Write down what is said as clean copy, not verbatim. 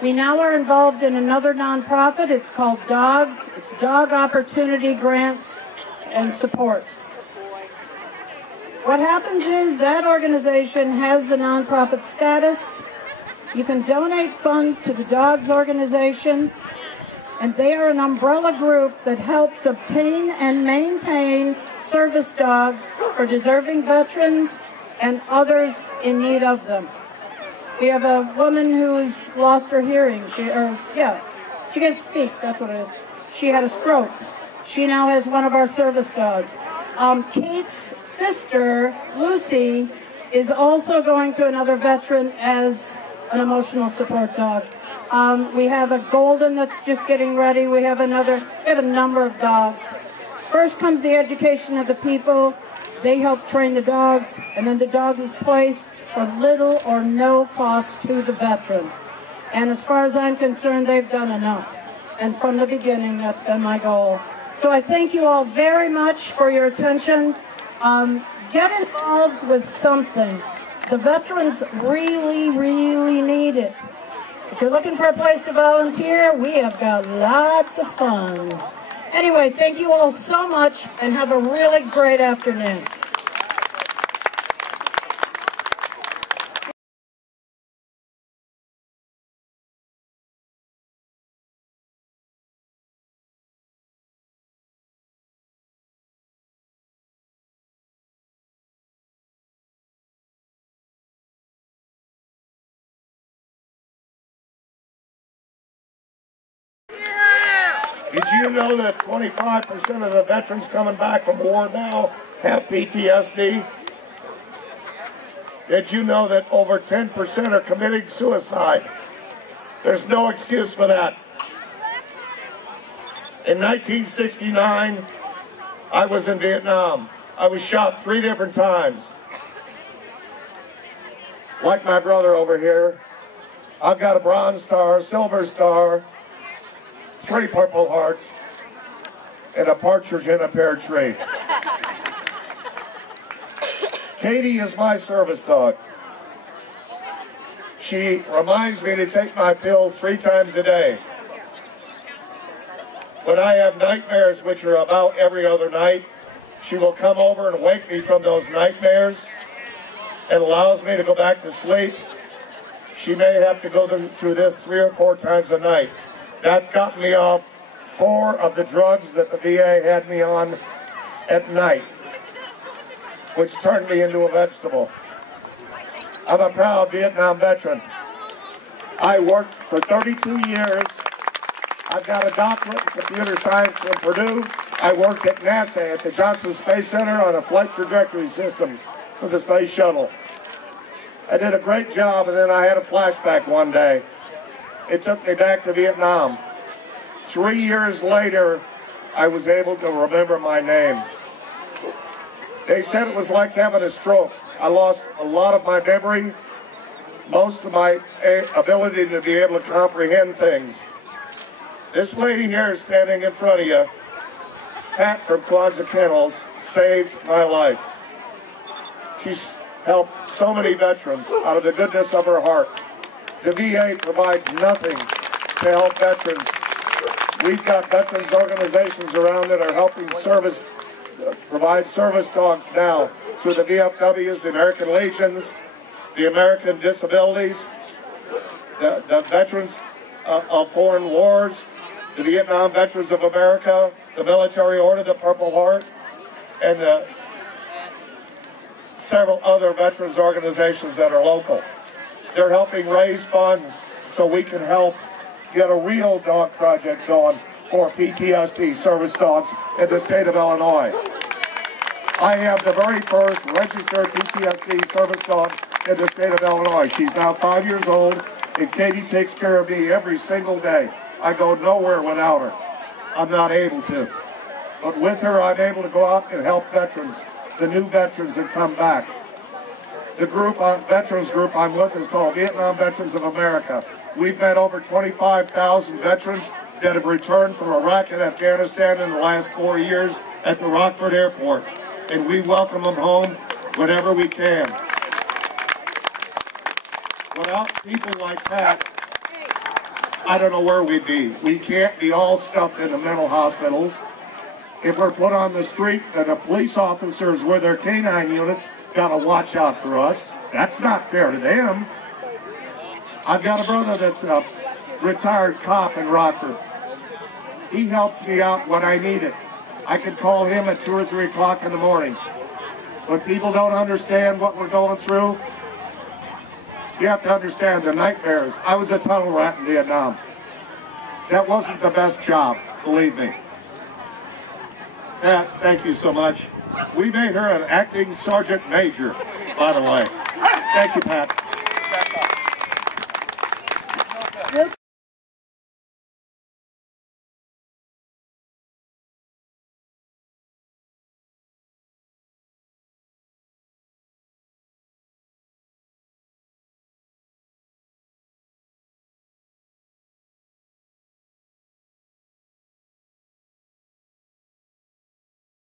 We now are involved in another nonprofit. It's called DOGS. It's Dog Opportunity Grants and Support. What happens is that organization has the nonprofit status. You can donate funds to the DOGS organization, and they are an umbrella group that helps obtain and maintain service dogs for deserving veterans and others in need of them. We have a woman who's lost her hearing. She can't speak, that's what it is. She had a stroke. She now has one of our service dogs. Kate's sister, Lucy, is also going to another veteran as an emotional support dog. We have a golden that's just getting ready. We have a number of dogs. First comes the education of the people. They help train the dogs, and then the dog is placed for little or no cost to the veteran. And as far as I'm concerned, they've done enough. And from the beginning, that's been my goal. So I thank you all very much for your attention. Get involved with something. The veterans really, really need it. If you're looking for a place to volunteer, we have got lots of fun. Anyway, thank you all so much, and have a really great afternoon. Did you know that 25% of the veterans coming back from war now have PTSD? Did you know that over 10% are committing suicide? There's no excuse for that. In 1969, I was in Vietnam. I was shot 3 different times. Like my brother over here, I've got a Bronze Star, Silver Star, 3 Purple Hearts, and a partridge in a pear tree. Katie is my service dog. She reminds me to take my pills 3 times a day. When I have nightmares, which are about every other night, she will come over and wake me from those nightmares and allows me to go back to sleep. She may have to go through this 3 or 4 times a night. That's gotten me off 4 of the drugs that the VA had me on at night, which turned me into a vegetable. I'm a proud Vietnam veteran. I worked for 32 years. I've got a doctorate in computer science from Purdue. I worked at NASA at the Johnson Space Center on the flight trajectory systems for the space shuttle. I did a great job, and then I had a flashback one day. It took me back to Vietnam. 3 years later, I was able to remember my name. They said it was like having a stroke. I lost a lot of my memory, most of my ability to be able to comprehend things. This lady here standing in front of you, Pat from Quansa Kennels, saved my life. She's helped so many veterans out of the goodness of her heart. The VA provides nothing to help veterans. We've got veterans organizations around that are helping provide service dogs now through the VFWs, the American Legions, the American Disabilities, the veterans of foreign wars, the Vietnam Veterans of America, the Military Order, the Purple Heart, and the several other veterans organizations that are local. They're helping raise funds so we can help get a real dog project going for PTSD service dogs in the state of Illinois. I have the very first registered PTSD service dog in the state of Illinois. She's now 5 years old, and Katie takes care of me every single day. I go nowhere without her. I'm not able to. But with her, I'm able to go out and help veterans, the new veterans that come back. The veterans group I'm with is called Vietnam Veterans of America. We've met over 25,000 veterans that have returned from Iraq and Afghanistan in the last 4 years at the Rockford Airport. And we welcome them home whenever we can. Without people like Pat, I don't know where we'd be. We can't be all stuffed in the mental hospitals. If we're put on the street, and the police officers with their canine units got to watch out for us. That's not fair to them. I've got a brother that's a retired cop in Rockford. He helps me out when I need it. I could call him at 2 or 3 o'clock in the morning. When people don't understand what we're going through, you have to understand the nightmares. I was a tunnel rat in Vietnam. That wasn't the best job, believe me. Pat, thank you so much. We made her an acting sergeant major, by the way. Thank you, Pat.